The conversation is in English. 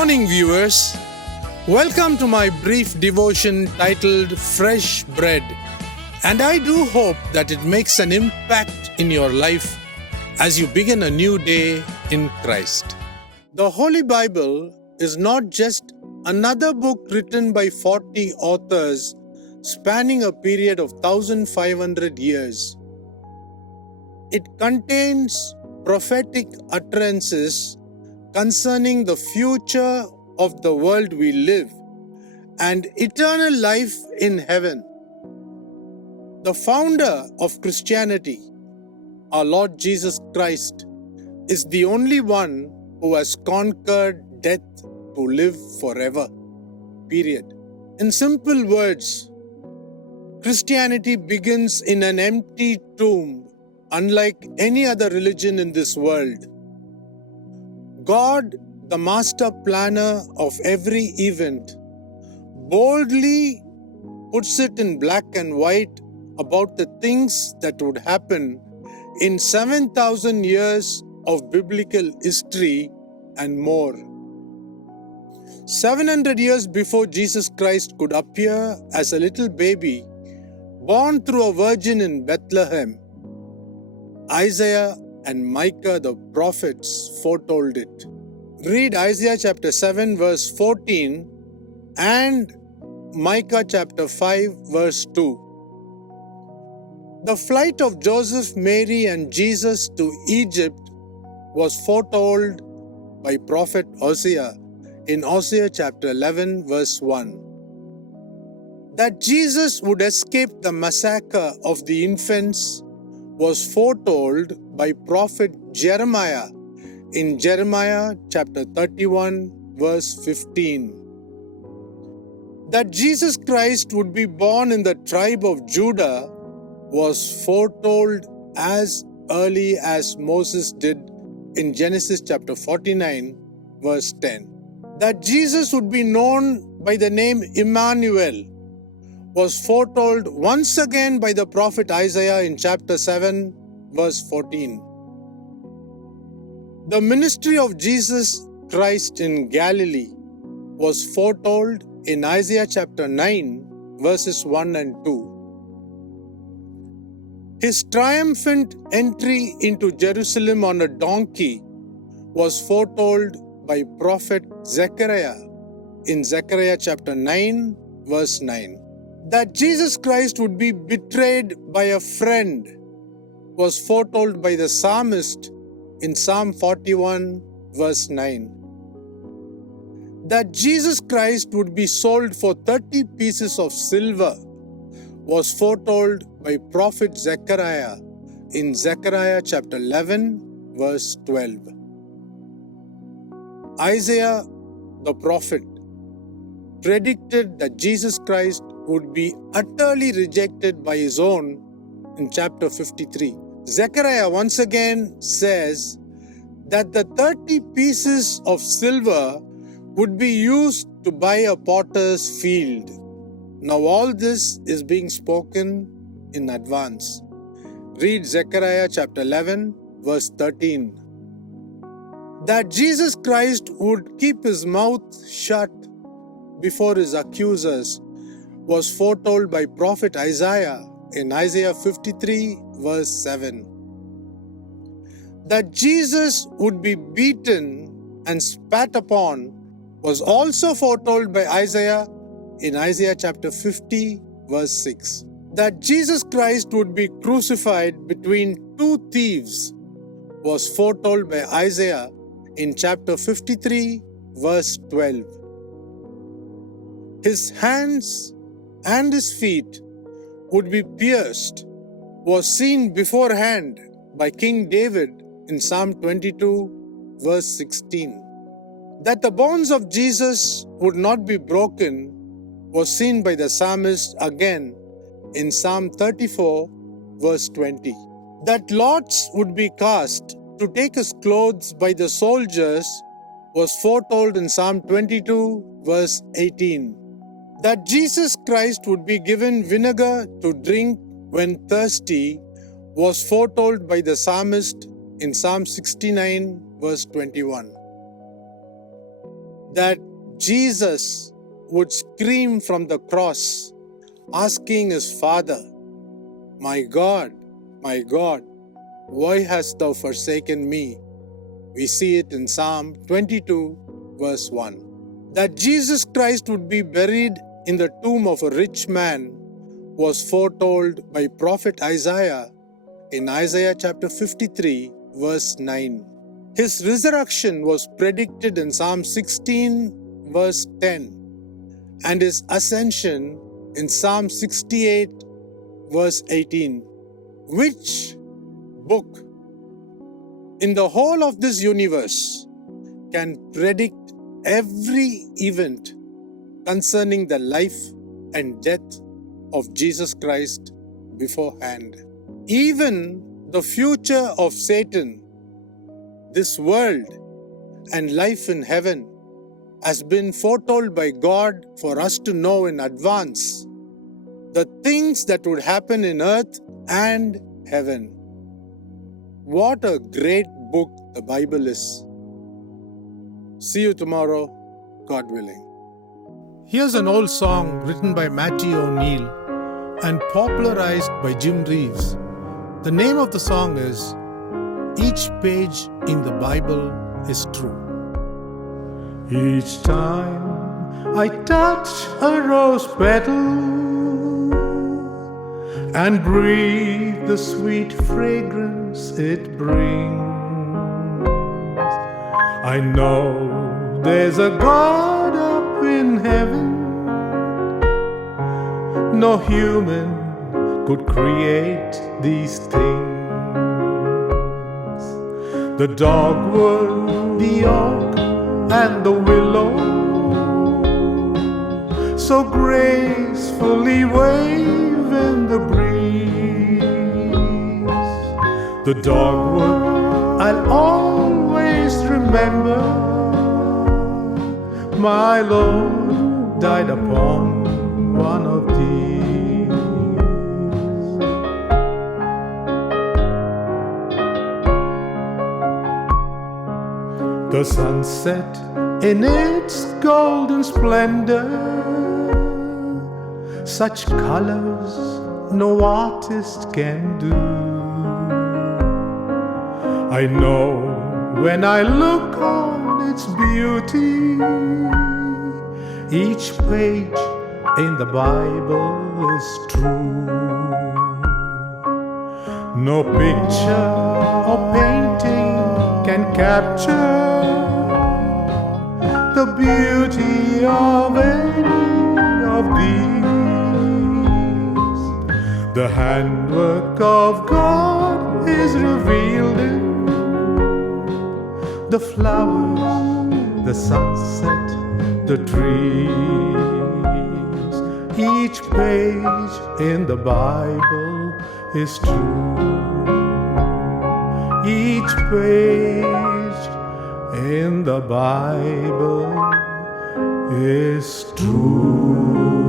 morning, viewers. Welcome to my brief devotion titled Fresh Bread. And I do hope that it makes an impact in your life as you begin a new day in Christ. The Holy Bible is not just another book written by 40 authors spanning a period of 1500 years. It contains prophetic utterances concerning the future of the world we live and eternal life in heaven. The founder of Christianity, our Lord Jesus Christ, is the only one who has conquered death to live forever. Period. In simple words, Christianity begins in an empty tomb, unlike any other religion in this world. God, the master planner of every event, boldly puts it in black and white about the things that would happen in 7,000 years of biblical history and more. 700 years before Jesus Christ could appear as a little baby, born through a virgin in Bethlehem, Isaiah and Micah the prophets foretold it. Read Isaiah chapter 7 verse 14 and Micah chapter 5 verse 2. The flight of Joseph, Mary and Jesus to Egypt was foretold by prophet Hosea in Hosea chapter 11 verse 1. That Jesus would escape the massacre of the infants was foretold by prophet Jeremiah in Jeremiah chapter 31 verse 15. That Jesus Christ would be born in the tribe of Judah was foretold as early as Moses did in Genesis chapter 49 verse 10. That Jesus would be known by the name Emmanuel was foretold once again by the prophet Isaiah in chapter 7 verse 14. The ministry of Jesus Christ in Galilee was foretold in Isaiah chapter 9 verses 1 and 2. His triumphant entry into Jerusalem on a donkey was foretold by prophet Zechariah in Zechariah chapter 9 verse 9. That Jesus Christ would be betrayed by a friend was foretold by the psalmist in Psalm 41 verse 9. That Jesus Christ would be sold for 30 pieces of silver was foretold by prophet Zechariah in Zechariah chapter 11 verse 12. Isaiah the prophet predicted that Jesus Christ would be utterly rejected by his own in chapter 53. Zechariah once again says that the 30 pieces of silver would be used to buy a potter's field. Now all this is being spoken in advance. Read Zechariah chapter 11 verse 13. That Jesus Christ would keep his mouth shut before his accusers was foretold by prophet Isaiah in Isaiah 53 verse 7. That Jesus would be beaten and spat upon was also foretold by Isaiah in Isaiah chapter 50 verse 6. That Jesus Christ would be crucified between two thieves was foretold by Isaiah in chapter 53 verse 12. His hands and his feet would be pierced was seen beforehand by King David in Psalm 22 verse 16. That the bones of Jesus would not be broken was seen by the psalmist again in Psalm 34 verse 20. That lots would be cast to take his clothes by the soldiers was foretold in Psalm 22 verse 18. That Jesus Christ would be given vinegar to drink when thirsty was foretold by the psalmist in Psalm 69 verse 21. that Jesus would scream from the cross, asking his Father, my God, why hast thou forsaken me?" We see it in Psalm 22, verse 1. That Jesus Christ would be buried in the tomb of a rich man was foretold by prophet Isaiah in Isaiah chapter 53, verse 9. His resurrection was predicted in Psalm 16, verse 10, and his ascension in Psalm 68, verse 18. Which book in the whole of this universe can predict every event concerning the life and death of Jesus Christ beforehand? Even the future of Satan, this world, and life in heaven has been foretold by God for us to know in advance the things that would happen in earth and heaven. What a great book the Bible is. See you tomorrow, God willing. Here's an old song written by Matty O'Neill and popularized by Jim Reeves. The name of the song is "Each Page in the Bible is True." Each time I touch a rose petal and breathe the sweet fragrance it brings, I know there's a God up in heaven. No human could create these things. The dogwood, the oak, and the willow so gracefully wave in the breeze. The dogwood I'll always remember. My Lord died upon one of these. The sunset in its golden splendor, such colors no artist can do. I know when I look on its beauty, each page in the Bible is true. No picture or painting can capture the beauty of any of these. The handwork of God is revealed in the flowers, the sunset, the trees. Each page in the Bible is true. Each page in the Bible is true.